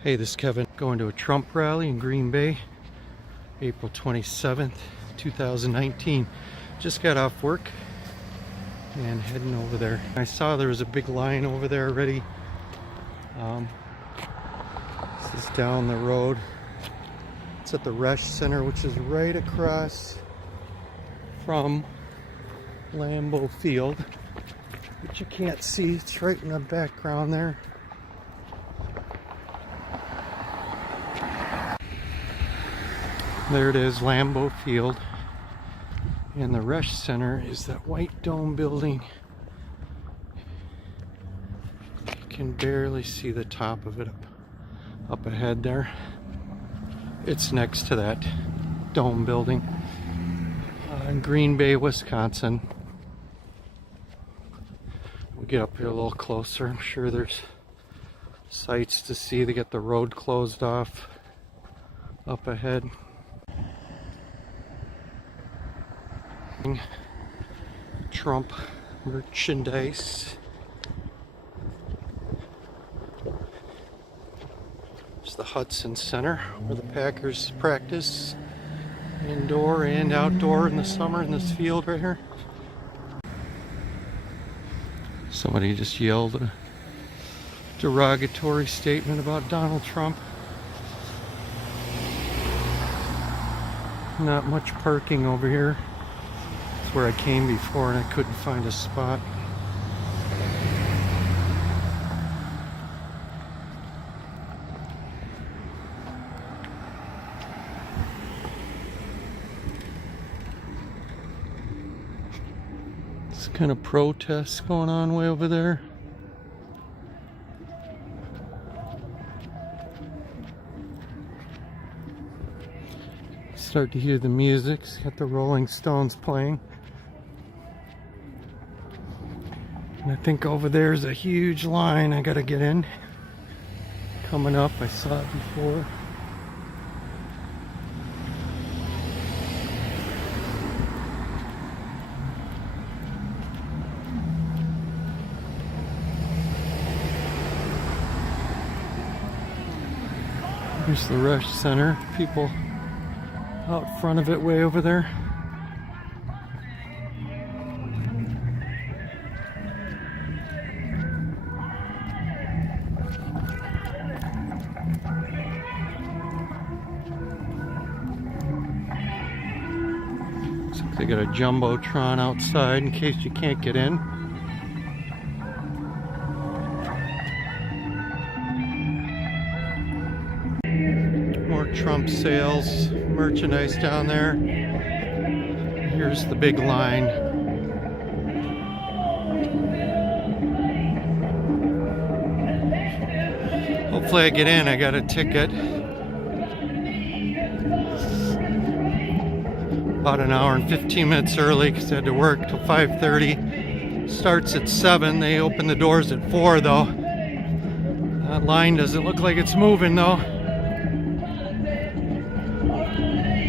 Hey, this is Kevin. Going to a Trump rally in Green Bay, April 27th, 2019. Just got off work and heading over there. I saw there was a big line over there already. This is down the road. It's at the Resch Center, which is right across from Lambeau Field, but you can't see. It's right in the background there. There it is, Lambeau Field. And the Resch Center is that white dome building. You can barely see the top of it up ahead there. It's next to that dome building in Green Bay, Wisconsin. We'll get up here a little closer. I'm sure there's sights to see. They get the road closed off up ahead. Trump merchandise. It's the Hudson Center where the Packers practice indoor and outdoor in the summer in this field right here. Somebody just yelled a derogatory statement about Donald Trump. Not much parking over here. It's where I came before and I couldn't find a spot. This kind of protests going on way over there. Start to hear the music. It's got the Rolling Stones playing. And I think over there's a huge line I gotta get in. Coming up, I saw it before. Here's the Resch Center. People out front of it way over there. Looks like they got a jumbotron outside in case you can't get in. More Trump sales, merchandise down there. Here's the big line. Hopefully I get in. I got a ticket. About an hour and 15 minutes early because I had to work till 5:30. Starts at 7. They open the doors at 4 though. That line doesn't look like it's moving though.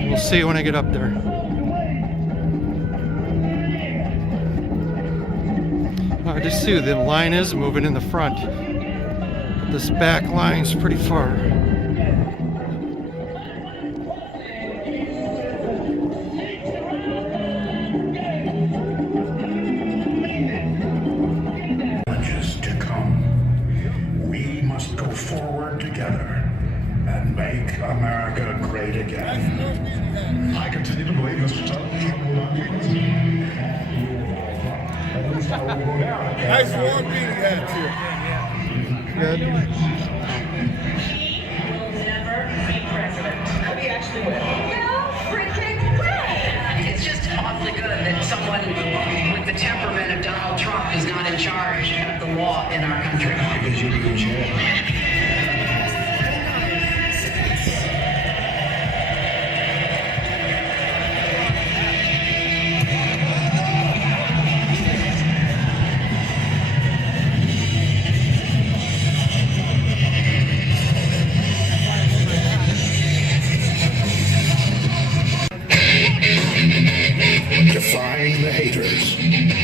We'll see when I get up there. I just see the line is moving in the front. This back line's pretty far. To come, we must go forward together and make America great again. I continue to believe Mr. Trump will not be president. Nice warm beanie hat too. Good. He will never be president. We actually will. No freaking way. It's just awfully good that someone with the temperament of Donald Trump is not in charge of the law in our country. Because you're the chair. Defying the haters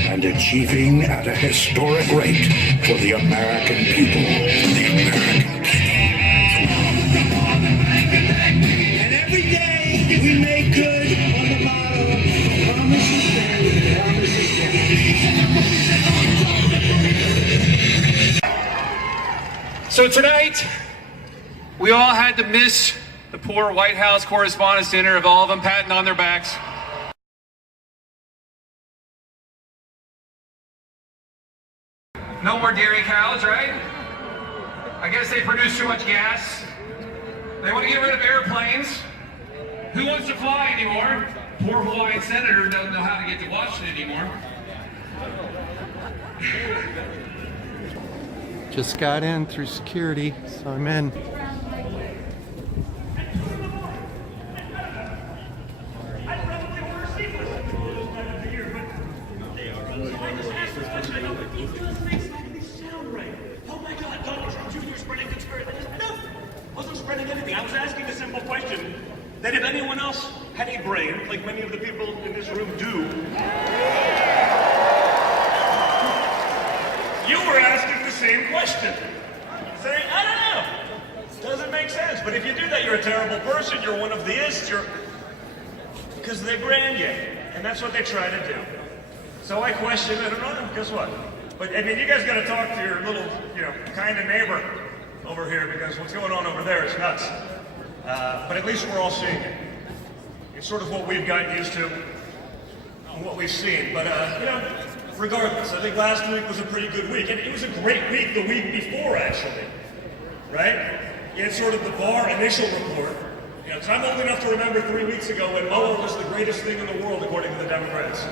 and achieving at a historic rate for the American people. The American people. So tonight, we all had to miss the poor White House Correspondents' Dinner of all of them patting on their backs. No more dairy cows, right? I guess they produce too much gas. They want to get rid of airplanes. Who wants to fly anymore? Poor Hawaiian senator doesn't know how to get to Washington anymore. Just got in through security, so I'm in. Oh my God, Donald Trump Jr. spreading conspiracy. No, wasn't spreading anything. I was asking a simple question that if anyone else had a brain, like many of the people in this room do, you were asking the same question. Saying, I don't know. Doesn't make sense. But if you do that, you're a terrible person. You're one of the ists. Because they brand you. And that's what they try to do. So I question, I don't know, guess what? But I mean, you guys got to talk to your little, kind of neighbor over here, because what's going on over there is nuts. But at least we're all seeing it. It's sort of what we've gotten used to and what we've seen. But, regardless, I think last week was a pretty good week. And it was a great week the week before, actually. Right? You had sort of the Barr initial report. Because I'm old enough to remember 3 weeks ago when Mueller was the greatest thing in the world, according to the Democrats.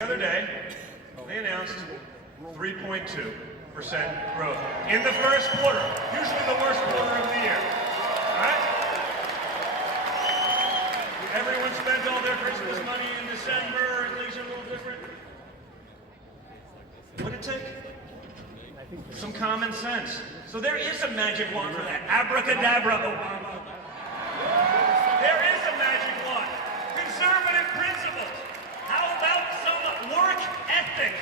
The other day, they announced 3.2% growth in the first quarter, usually the worst quarter of the year. Right? Everyone spent all their Christmas money in December, and things are a little different. What did it take? Some common sense. So there is a magic wand for that. Abracadabra, Obama. There is a magic wand. Conservative principles. How about some work ethic?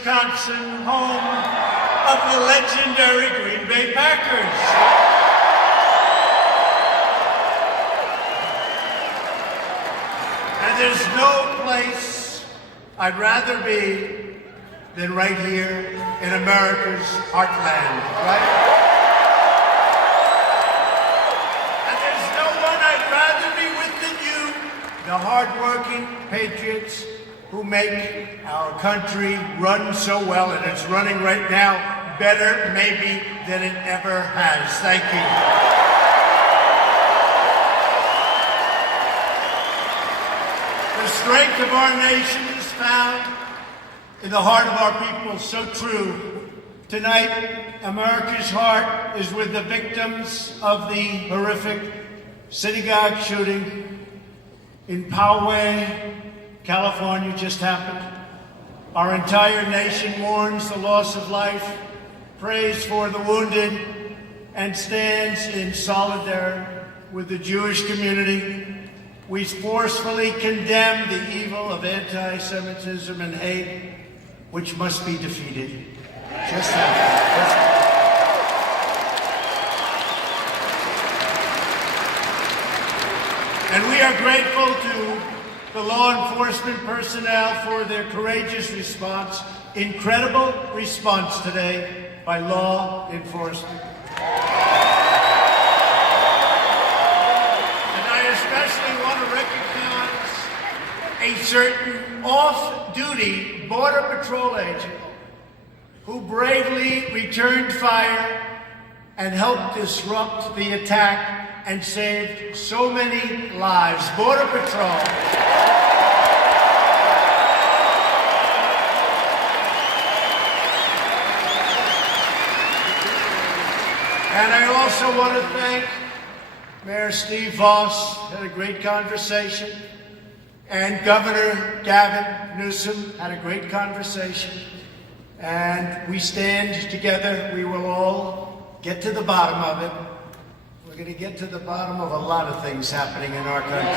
Wisconsin, home of the legendary Green Bay Packers. And there's no place I'd rather be than right here in America's heartland, right? And there's no one I'd rather be with than you, the hardworking patriots who make our country run so well, and it's running right now better maybe than it ever has. Thank you. The strength of our nation is found in the heart of our people, so true. Tonight, America's heart is with the victims of the horrific synagogue shooting in Poway, California just happened. Our entire nation mourns the loss of life, prays for the wounded, and stands in solidarity with the Jewish community. We forcefully condemn the evil of anti-Semitism and hate, which must be defeated. Just that. And we are grateful to the law enforcement personnel for their courageous response, incredible response today by law enforcement. And I especially want to recognize a certain off-duty Border Patrol agent who bravely returned fire and helped disrupt the attack and saved so many lives. Border Patrol. And I also want to thank Mayor Steve Voss, had a great conversation, and Governor Gavin Newsom had a great conversation. And we stand together. We will all get to the bottom of it. We're going to get to the bottom of a lot of things happening in our country.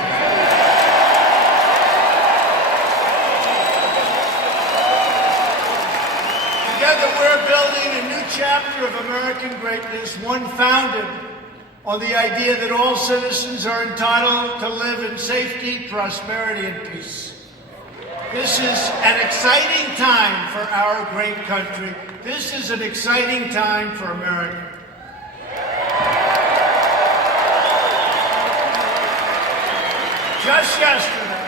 Together we're building a new chapter of American greatness, one founded on the idea that all citizens are entitled to live in safety, prosperity, and peace. This is an exciting time for our great country. This is an exciting time for America. Just yesterday,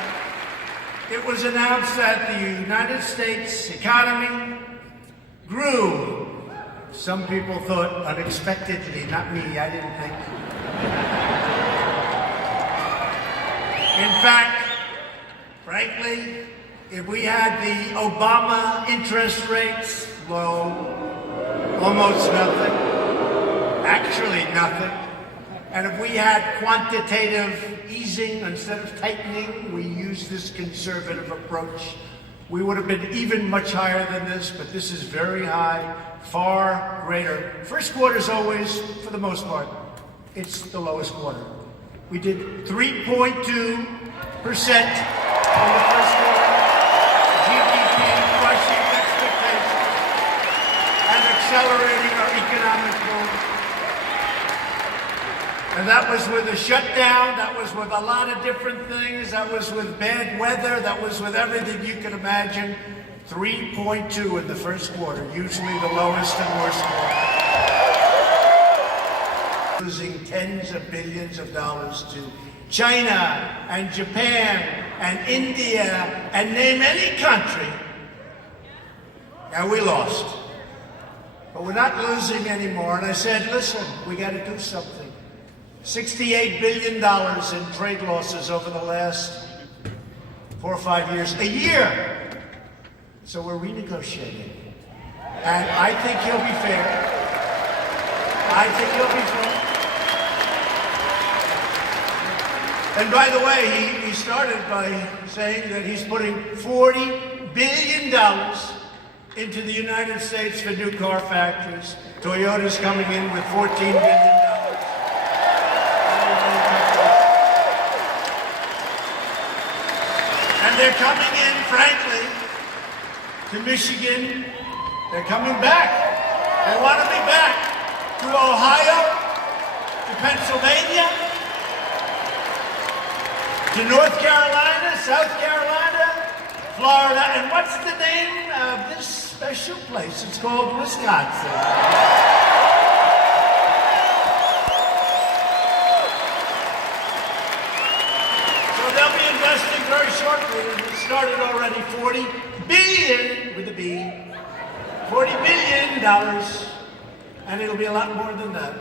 it was announced that the United States economy grew. Some people thought unexpectedly, not me, I didn't think. In fact, frankly, if we had the Obama interest rates low, almost nothing, actually nothing, and if we had quantitative easing instead of tightening, we used this conservative approach, we would have been even much higher than this, but this is very high, far greater. First quarter is always, for the most part, it's the lowest quarter. We did 3.2% in the first quarter. GDP crushing expectations and accelerating our economic growth. And that was with a shutdown, that was with a lot of different things, that was with bad weather, that was with everything you could imagine. 3.2 in the first quarter, usually the lowest and worst quarter. Losing tens of billions of dollars to China and Japan and India and name any country. And we lost. But we're not losing anymore. And I said, listen, we got to do something. $68 billion in trade losses over the last 4 or 5 years, a year. So we're renegotiating. And I think he'll be fair. I think he'll be fair. And by the way, he started by saying that he's putting $40 billion into the United States for new car factories. Toyota's coming in with $14 billion. And they're coming in, frankly, to Michigan. They're coming back. They want to be back to Ohio, to Pennsylvania, to North Carolina, South Carolina, Florida, and what's the name of this special place? It's called Wisconsin. So they'll be investing very shortly, and it started already, $40 billion, with a B, $40 billion, and it'll be a lot more than that.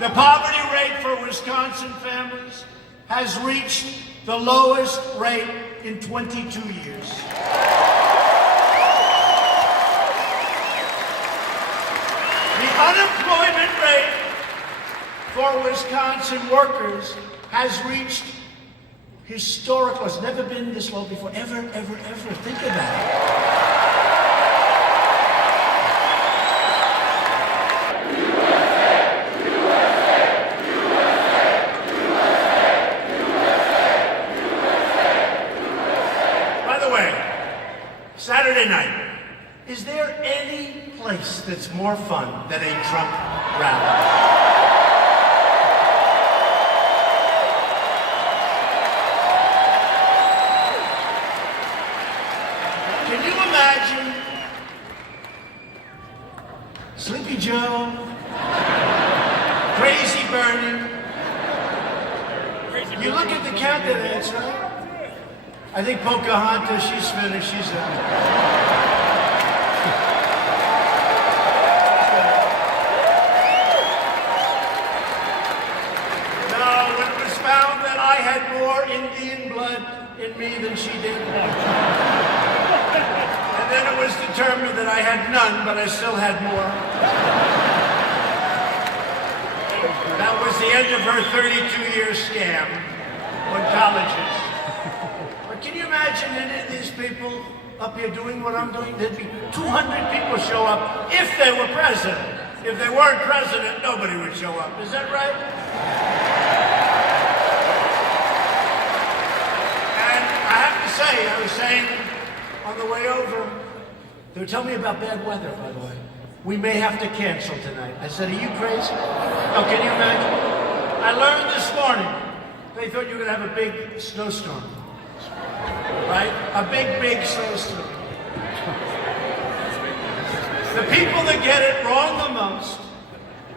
The poverty rate for Wisconsin families has reached the lowest rate in 22 years. The unemployment rate for Wisconsin workers has reached historical, it's never been this low before, ever. Think about it. Saturday night, is there any place that's more fun than a Trump rally? Can you imagine Sleepy Joe, Crazy Bernie? You look at the candidates, right? I think Pocahontas, she's finished. She's No, when it was found that I had more Indian blood in me than she did. And then it was determined that I had none, but I still had more. That was the end of her 32-year scam on colleges. Can you imagine any of these people up here doing what I'm doing? There'd be 200 people show up if they were president. If they weren't president, nobody would show up. Is that right? And I have to say, I was saying on the way over, they were telling me about bad weather, by the way. We may have to cancel tonight. I said, are you crazy? Oh, can you imagine? I learned this morning, they thought you were going to have a big snowstorm. Right? A big snowstorm. The people that get it wrong the most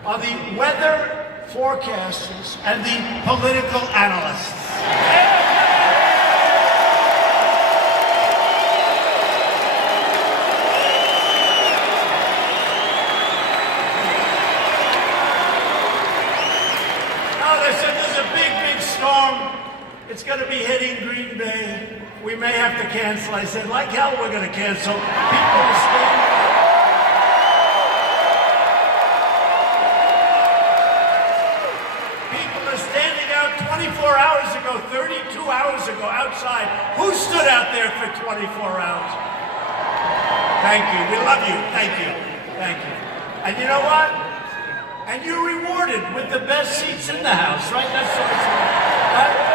are the weather forecasters and the political analysts. Oh, they said there's a big storm. It's going to be hitting Green Bay. We may have to cancel. I said, like hell, we're going to cancel. People are standing out. People are standing out 24 hours ago, 32 hours ago outside. Who stood out there for 24 hours? Thank you. We love you. Thank you. Thank you. And you know what? And you're rewarded with the best seats in the house, right? That's what it's like. Right?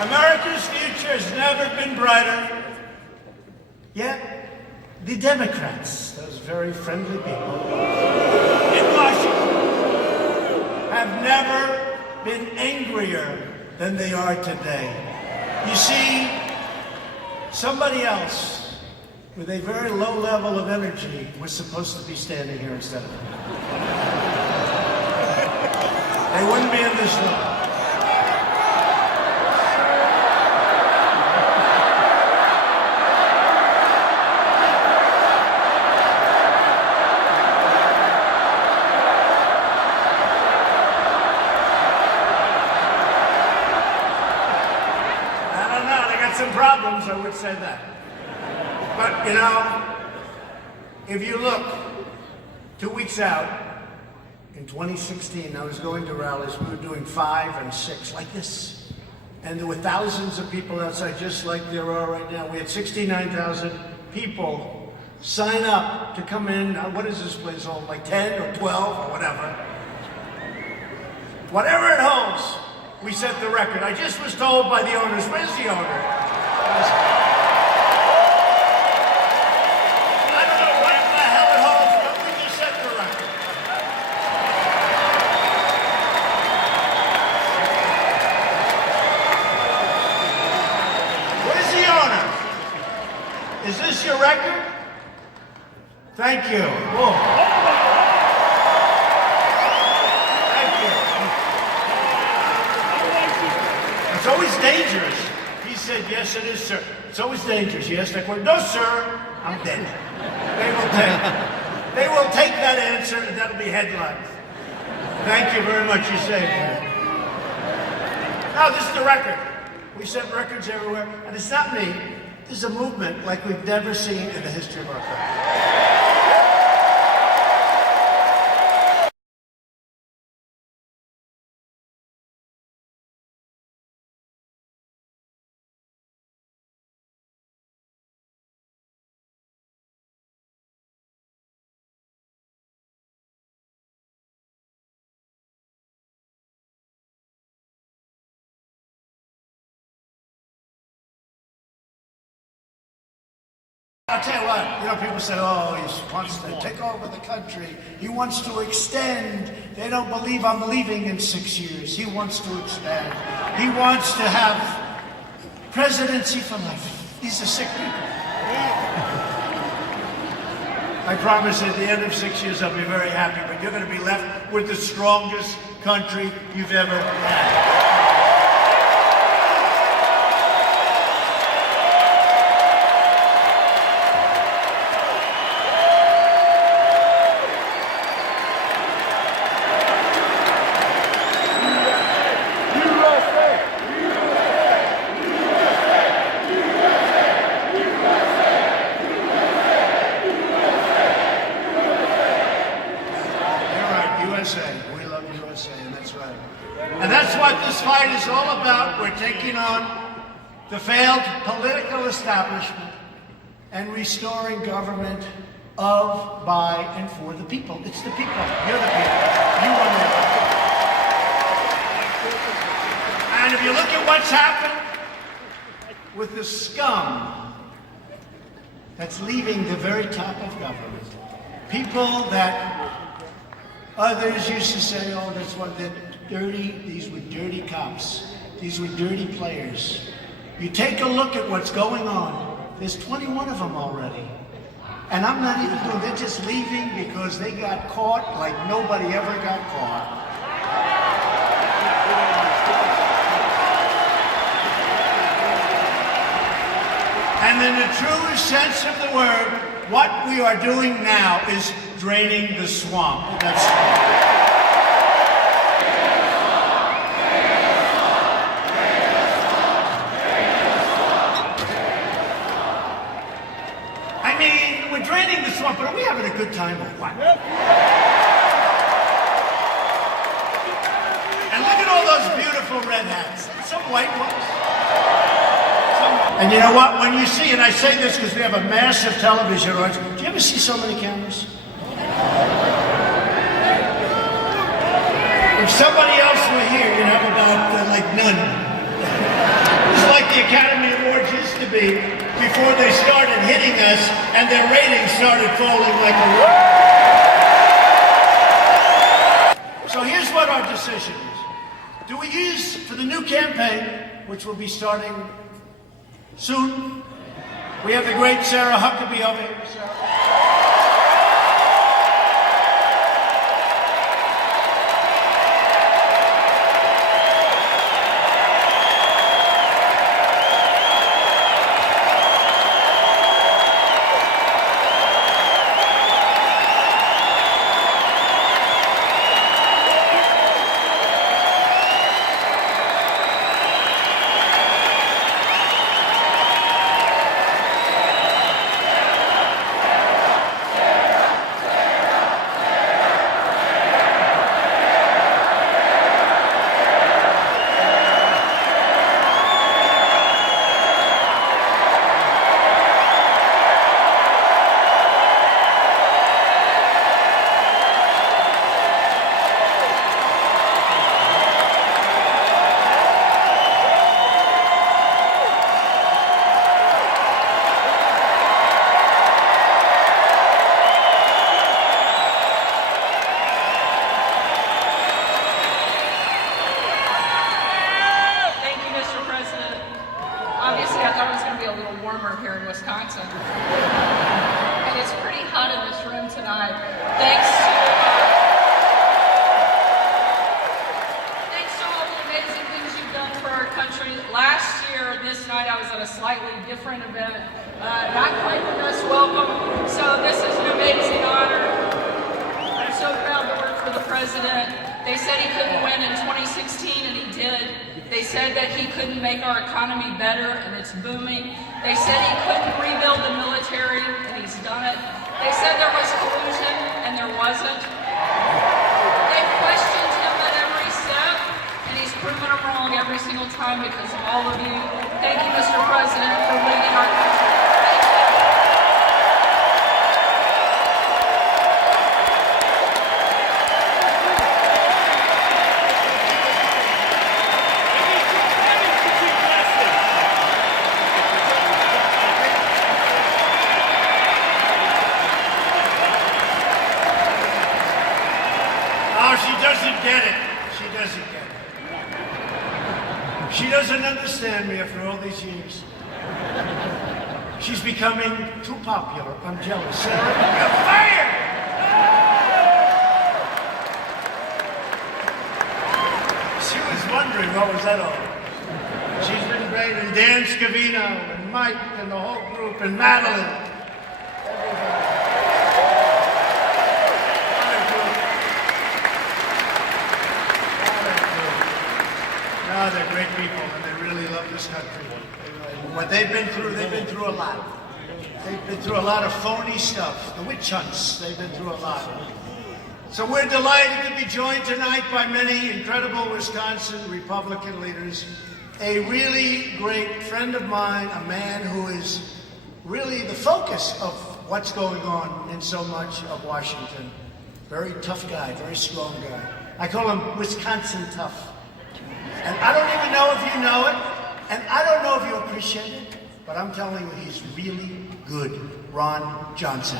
America's future has never been brighter. Yet, the Democrats, those very friendly people in Washington, have never been angrier than they are today. You see, somebody else with a very low level of energy was supposed to be standing here instead of me. They wouldn't be in this room. Some problems, I would say that. But, you know, if you look 2 weeks out, in 2016, I was going to rallies, we were doing 5 and 6, like this. And there were thousands of people outside, just like there are right now. We had 69,000 people sign up to come in. What is this place hold, like 10 or 12 or whatever? Whatever it holds, we set the record. I just was told by the owners, where's the owner? Thank you. Whoa. Thank you. It's always dangerous. He said, yes, it is, sir. It's always dangerous. Yes, that question. No, sir. I'm dead. They will take that answer, and that'll be headlines. Thank you very much. You saved me. Now, this is the record. We set records everywhere, and it's not me. This is a movement like we've never seen in the history of our country. I'll tell you what, people say, oh, he wants to take over the country. He wants to extend. They don't believe I'm leaving in 6 years. He wants to expand. He wants to have presidency for life. These are sick people. I promise at the end of 6 years I'll be very happy, but you're going to be left with the strongest country you've ever had. We love USA, and that's right. And that's what this fight is all about. We're taking on the failed political establishment and restoring government of, by, and for the people. It's the people. You're the people. You run the country. And if you look at what's happened with the scum that's leaving the very top of government, people that others used to say, oh, that's what these were dirty cops. These were dirty players. You take a look at what's going on. There's 21 of them already. And I'm not even doing, they're just leaving because they got caught like nobody ever got caught. And in the truest sense of the word, what we are doing now is draining the swamp. That's I mean, we're draining the swamp, but are we having a good time or what? And look at all those beautiful red hats. Some white ones. And you know what? When you see, and I say this because we have a massive television audience, do you ever see so many cameras? If somebody else were here, you'd have about, like, none. It's like the Academy Awards used to be before they started hitting us and their ratings started falling like a rock. So here's what our decision is. Do we use, for the new campaign, which will be starting soon, we have the great Sarah Huckabee over here. Sarah. said that he couldn't make our economy better, and it's booming. They said he couldn't rebuild the military, and he's done it. They said there was collusion, and there wasn't. They questioned him at every step, and he's proven them wrong every single time because of all of you. Thank you, Mr. President, for leading our country. She doesn't get it. She doesn't get it. She doesn't understand me after all these years. She's becoming too popular. I'm jealous. Sarah, you're fired! She was wondering what was that all. She's been great. And Dan Scavino and Mike and the whole group and Madeline. Oh, they're great people, and they really love this country. What they've been through a lot. They've been through a lot of phony stuff. The witch hunts, they've been through a lot. So we're delighted to be joined tonight by many incredible Wisconsin Republican leaders. A really great friend of mine, a man who is really the focus of what's going on in so much of Washington. Very tough guy, very strong guy. I call him Wisconsin Tough. And I don't even know if you know it, and I don't know if you appreciate it, but I'm telling you, he's really good. Ron Johnson.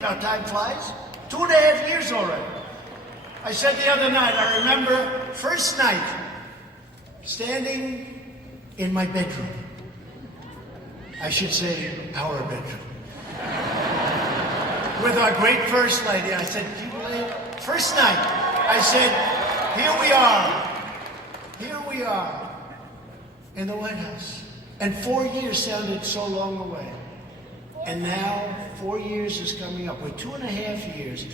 How time flies. 2.5 years already. I said the other night, I remember first night standing in my bedroom. I should say our bedroom. With our great first lady. I said, do you believe? First night, I said, here we are in the White House. And 4 years sounded so long away. And now 4 years is coming up. We're 2.5 years,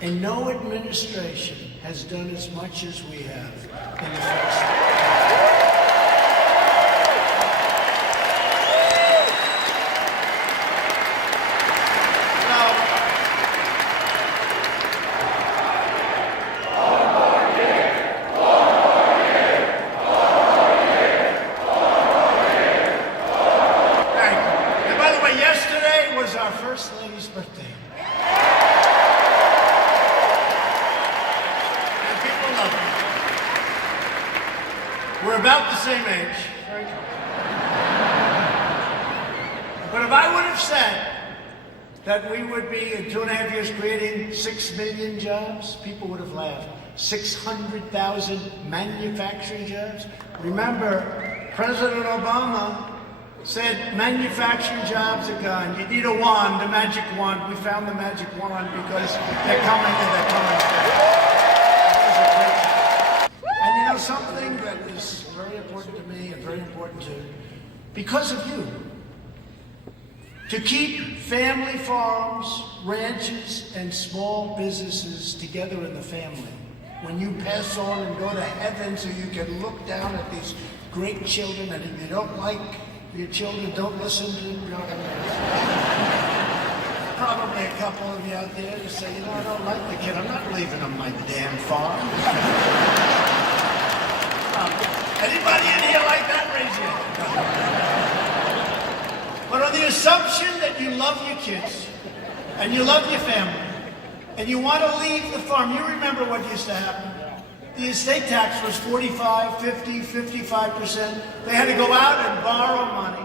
and no administration has done as much as we have in the first. Our First Lady's birthday. And people love her. We're about the same age. But if I would have said that we would be in 2.5 years creating 6 million jobs, people would have laughed. 600,000 manufacturing jobs. Remember, President Obama said manufacturing jobs are gone. You need a wand, a magic wand. We found the magic wand because they're coming and they're coming. And you know something that is very important to me and very important to, because of you, to keep family farms, ranches, and small businesses together in the family. When you pass on and go to heaven so you can look down at these great children, and if you don't like Your children don't listen to probably a couple of you out there who say, you know, I don't like the kid. I'm not leaving him my damn farm. Anybody in here like that? Raise your hand. But on the assumption that you love your kids and you love your family and you want to leave the farm, you remember what used to happen. The estate tax was 45, 50, 55%. They had to go out and borrow money.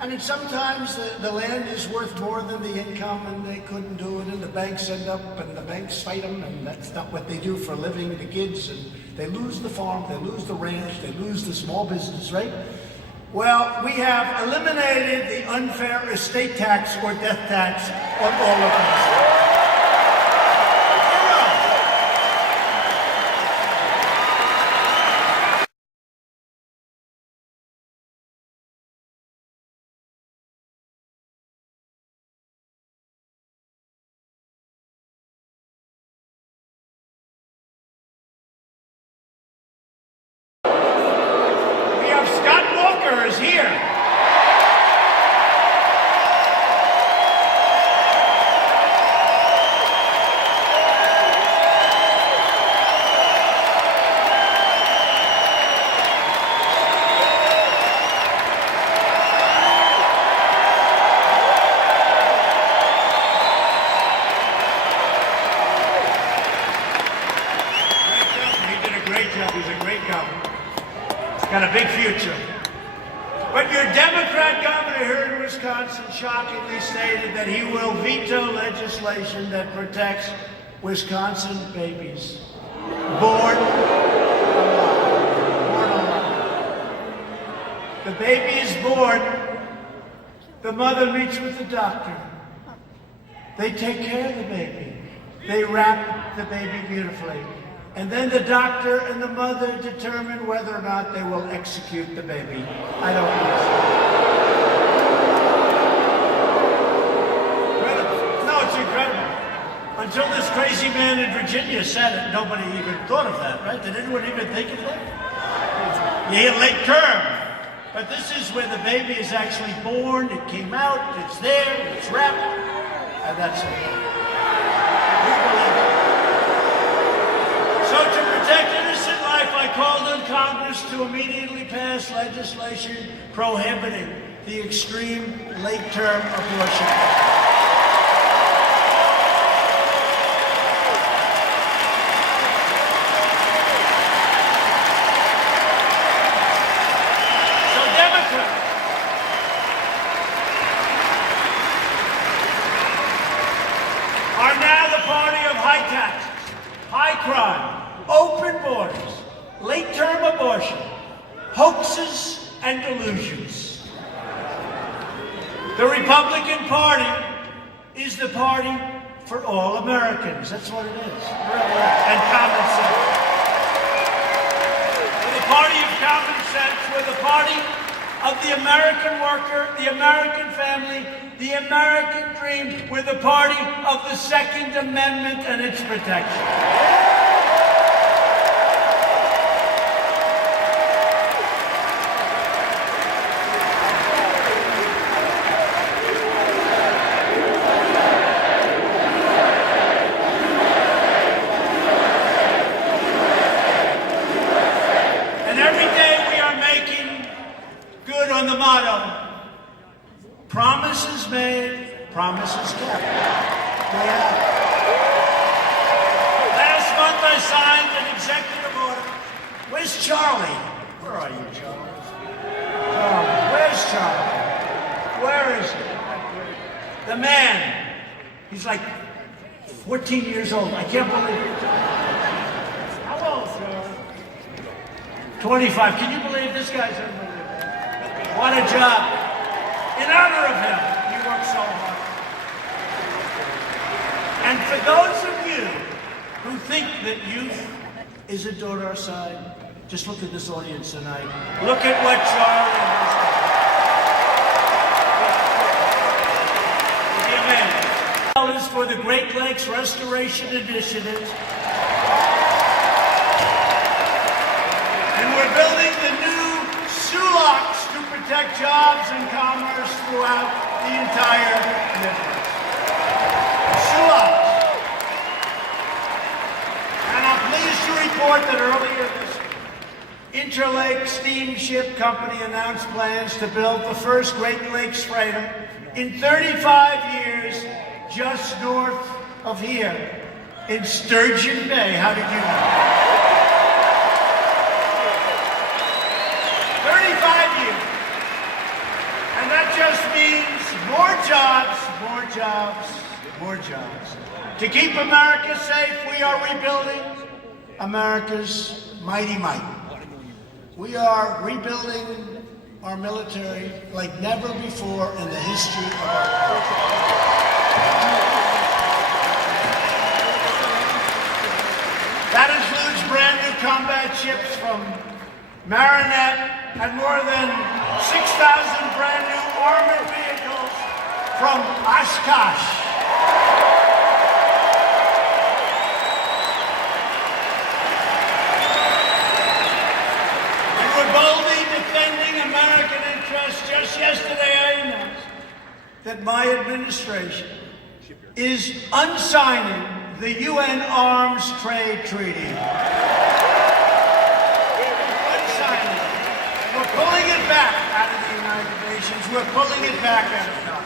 I mean, sometimes the land is worth more than the income, and they couldn't do it, and the banks end up, and the banks fight them, and that's not what they do for a living, the kids, and they lose the farm, they lose the ranch, they lose the small business, right? Well, we have eliminated the unfair estate tax or death tax on all of us. Is here. He did a great job. He's a great governor. He's got a big future. But your Democrat governor here in Wisconsin shockingly stated that he will veto legislation that protects Wisconsin babies born alive. The baby is born, the mother meets with the doctor. They take care of the baby. They wrap the baby beautifully. And then the doctor and the mother determine whether or not they will execute the baby. I don't know. No, it's incredible. Until this crazy man in Virginia said it, nobody even thought of that, right? Did anyone even think of that? You hear late term. But this is where the baby is actually born, it came out, it's there, it's wrapped, and that's it. We believe it. So to protect innocent life, I called on Congress to immediately pass legislation prohibiting the extreme late-term abortion. So Democrats are now the party of high taxes, high crime, open borders, late-term abortion, hoaxes, and delusions. The Republican Party is the party for all Americans. That's what it is. And common sense. We're the party of common sense. We're the party of the American worker, the American family, the American dream. We're the party of the Second Amendment and its protection. On the motto, promises made, promises kept. Yeah. Last month I signed an executive order. Where's Charlie? Where are you, Charlie? Where's Charlie? Where is he? The man. He's like 14 years old. I can't believe it. How old, Charlie? 25. Can you believe this guy's unbelievable? What a job. In honor of him, he worked so hard. And for those of you who think that youth isn't on our side, just look at this audience tonight. Look at what Charlie has done. For the Great Lakes Restoration Initiative. And we're building the new Sulaks to protect jobs and commerce throughout the entire Midwest. Shucks. And I'm pleased to report that earlier this week, Interlake Steamship Company announced plans to build the first Great Lakes freighter in 35 years just north of here in Sturgeon Bay. How did you know? 35 years. And that just means more jobs, more jobs, more jobs. To keep America safe, we are rebuilding America's mighty might. We are rebuilding our military like never before in the history of our country. That includes brand new combat ships from Marinette and more than 6,000 brand new armored vehicles from Oshkosh. And we're boldly defending American interests. Just yesterday I announced that my administration is unsigning the UN Arms Trade Treaty. Unsigning it. We're pulling it back out of the United Nations. We're pulling it back out of God.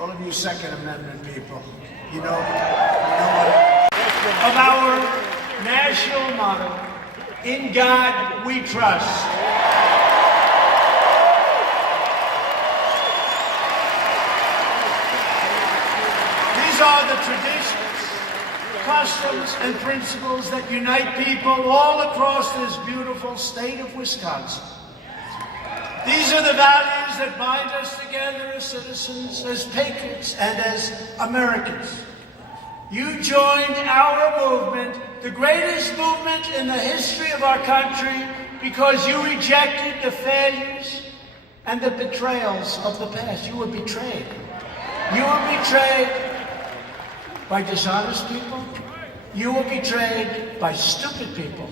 All of you Second Amendment people, you know what? Of our national motto, in God we trust. These are the traditions, customs, and principles that unite people all across this beautiful state of Wisconsin. These are the values that bind us together as citizens, as patriots, and as Americans. You joined our movement, the greatest movement in the history of our country, because you rejected the failures and the betrayals of the past. You were betrayed. You were betrayed by dishonest people. You were betrayed by stupid people.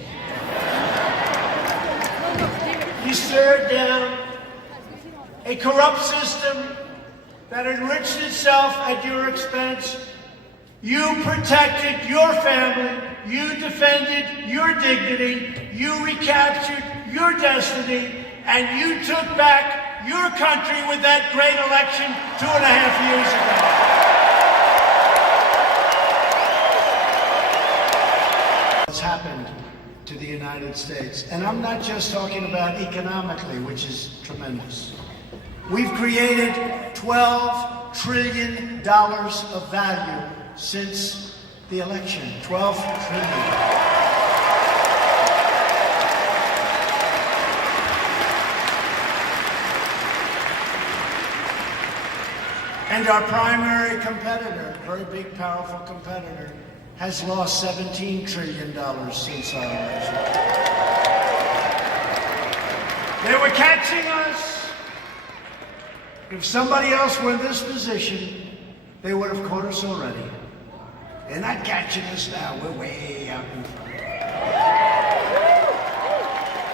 You stared down a corrupt system that enriched itself at your expense. You protected your family. You defended your dignity. You recaptured your destiny. And you took back your country with that great election 2.5 years ago. What's happened to the United States? And I'm not just talking about economically, which is tremendous. We've created $12 trillion of value since the election. $12 trillion. And our primary competitor, very big, powerful competitor, has lost $17 trillion since our election. They were catching us. If somebody else were in this position, they would have caught us already. They're not catching us now. We're way out in front.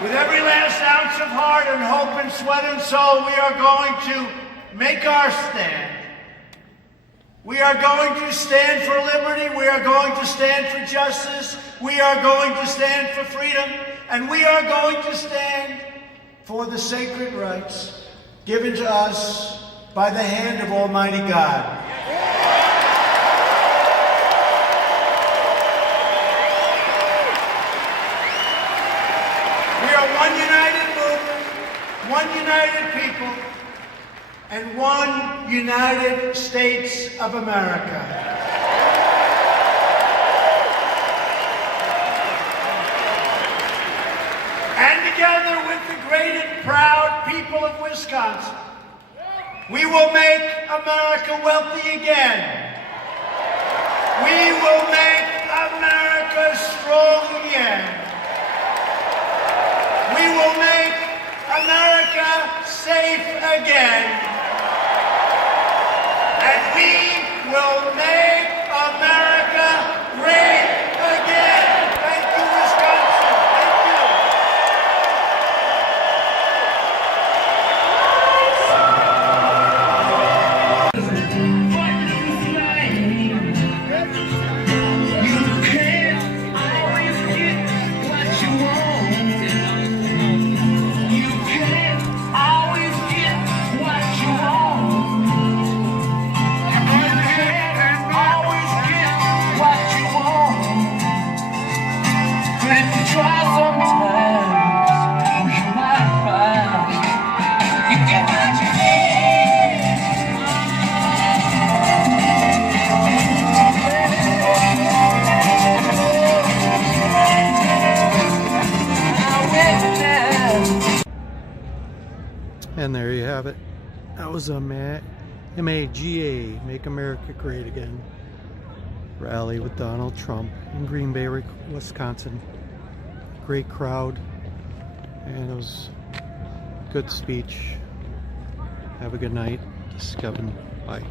With every last ounce of heart and hope and sweat and soul, we are going to make our stand. We are going to stand for liberty. We are going to stand for justice. We are going to stand for freedom. And we are going to stand for the sacred rights given to us by the hand of Almighty God. We are one united movement, one united people, and one United States of America. And together with the great and proud people of Wisconsin, we will make America wealthy again. We will make America strong again. We will make America safe again. And we will make America great again. Thank you, Wisconsin. Thank you. But if you try sometimes, oh, you might find you get what you need. And there you have it. That was a MAGA, Make America Great Again rally with Donald Trump in Green Bay, Wisconsin. Great crowd, and it was a good speech. Have a good night. This is Kevin. Bye.